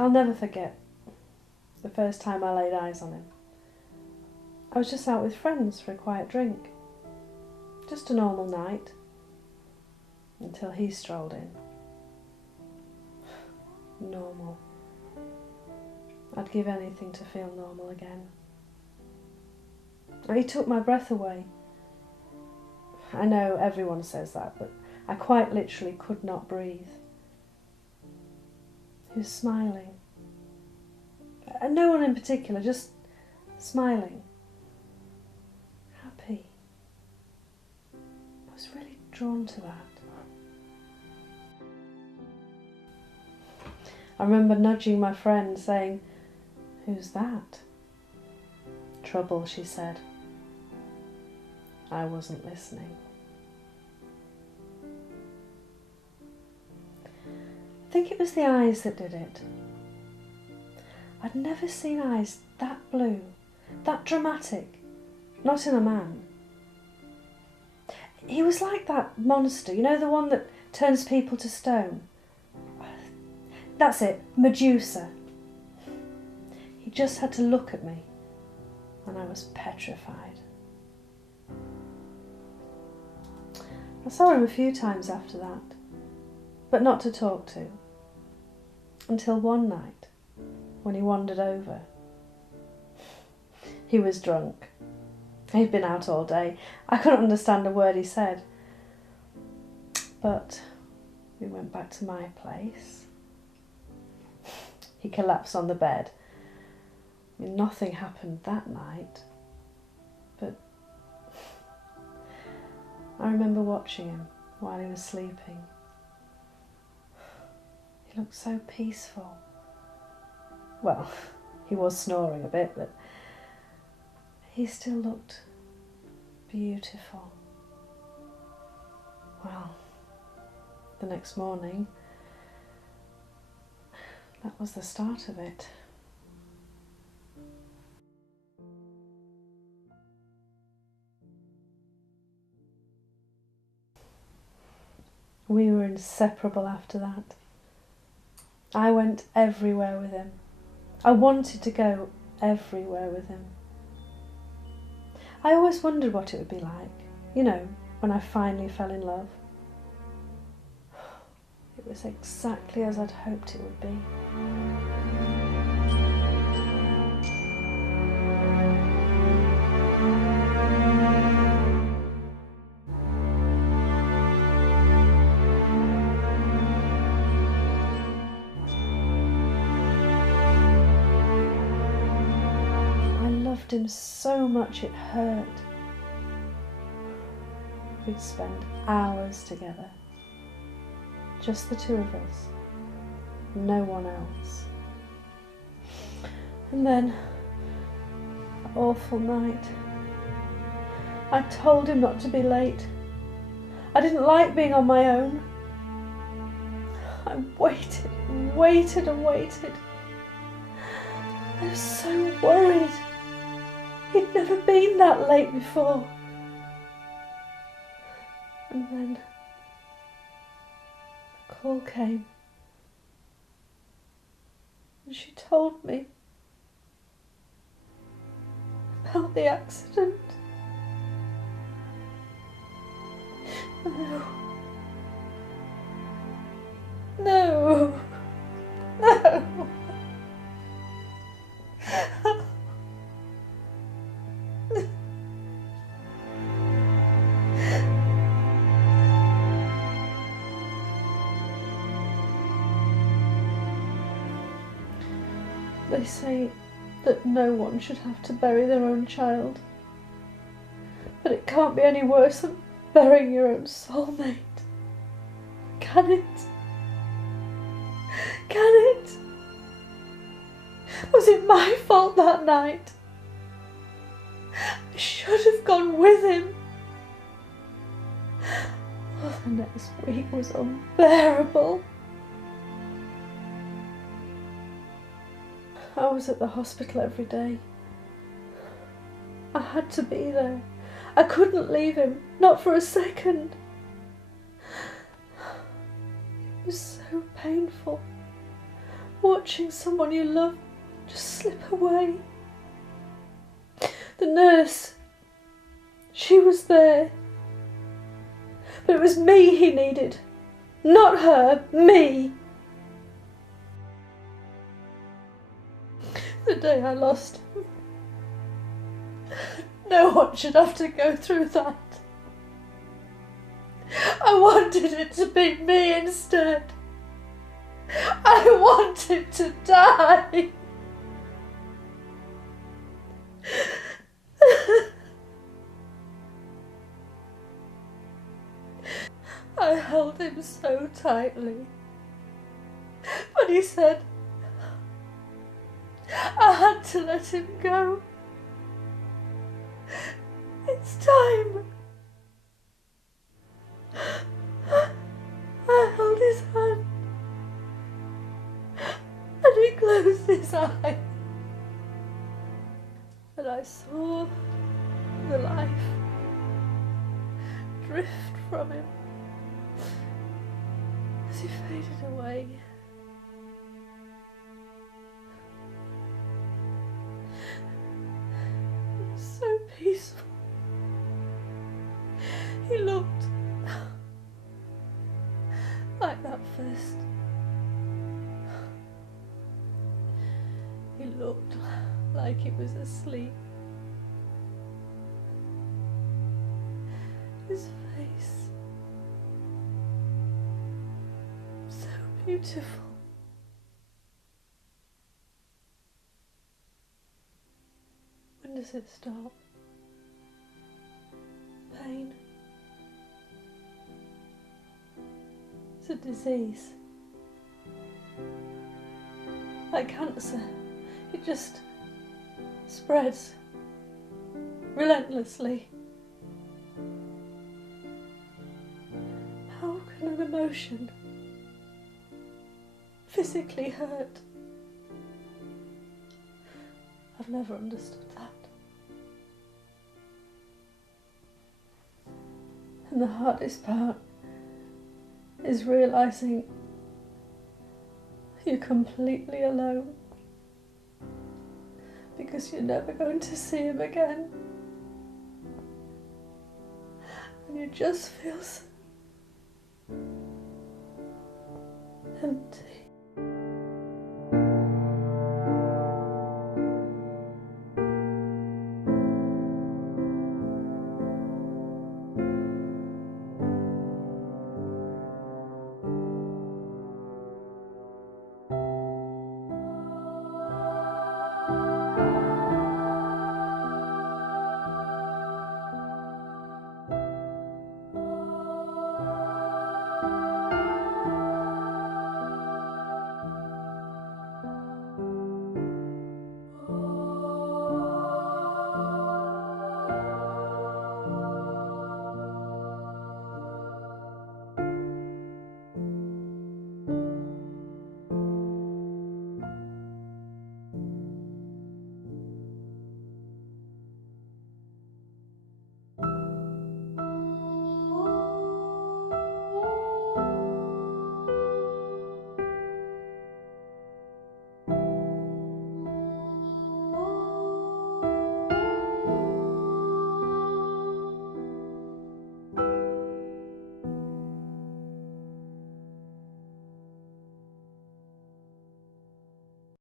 I'll never forget the first time I laid eyes on him. I was just out with friends for a quiet drink. Just a normal night. Until he strolled in. Normal. I'd give anything to feel normal again. He took my breath away. I know everyone says that, but I quite literally could not breathe. He was smiling. And no one in particular, just smiling. Happy. I was really drawn to that. I remember nudging my friend, saying, "Who's that?" "Trouble," she said. I wasn't listening. I think it was the eyes that did it. I'd never seen eyes that blue, that dramatic, not in a man. He was like that monster, you know, the one that turns people to stone. That's it, Medusa. He just had to look at me, and I was petrified. I saw him a few times after that, but not to talk to, until one night when he wandered over. He was drunk. He'd been out all day. I couldn't understand a word he said. But we went back to my place. He collapsed on the bed. I mean, nothing happened that night, but I remember watching him while he was sleeping. He looked so peaceful. Well, he was snoring a bit, but he still looked beautiful. Well, the next morning, that was the start of it. We were inseparable after that. I went everywhere with him. I wanted to go everywhere with him. I always wondered what it would be like, you know, when I finally fell in love. It was exactly as I'd hoped it would be. Him so much it hurt. We'd spend hours together, just the two of us, no one else. And then, that awful night, I told him not to be late. I didn't like being on my own. I waited and waited and waited. I was so worried. He'd never been that late before. And then the call came. And she told me about the accident. No. No. No. They say that no one should have to bury their own child, but it can't be any worse than burying your own soulmate. Can it? Can it? Was it my fault that night? I should have gone with him. Oh, the next week was unbearable. I was at the hospital every day. I had to be there. I couldn't leave him, not for a second. It was so painful. watching someone you love just slip away. The nurse, she was there, but it was me he needed, not her, me. The day I lost him, no one should have to go through that. I wanted it to be me instead. I wanted to die. I held him so tightly, but he said I had to let him go. It's time. I held his hand and he closed his eyes, and I saw the life drift from him as he faded away. He was so peaceful. He looked like that first. He looked like he was asleep. His face, so beautiful. When does it stop? Pain. It's a disease. Like cancer, it just spreads relentlessly. How can an emotion physically hurt? I've never understood that. And the hardest part is realising you're completely alone, because you're never going to see him again, and you just feel so empty.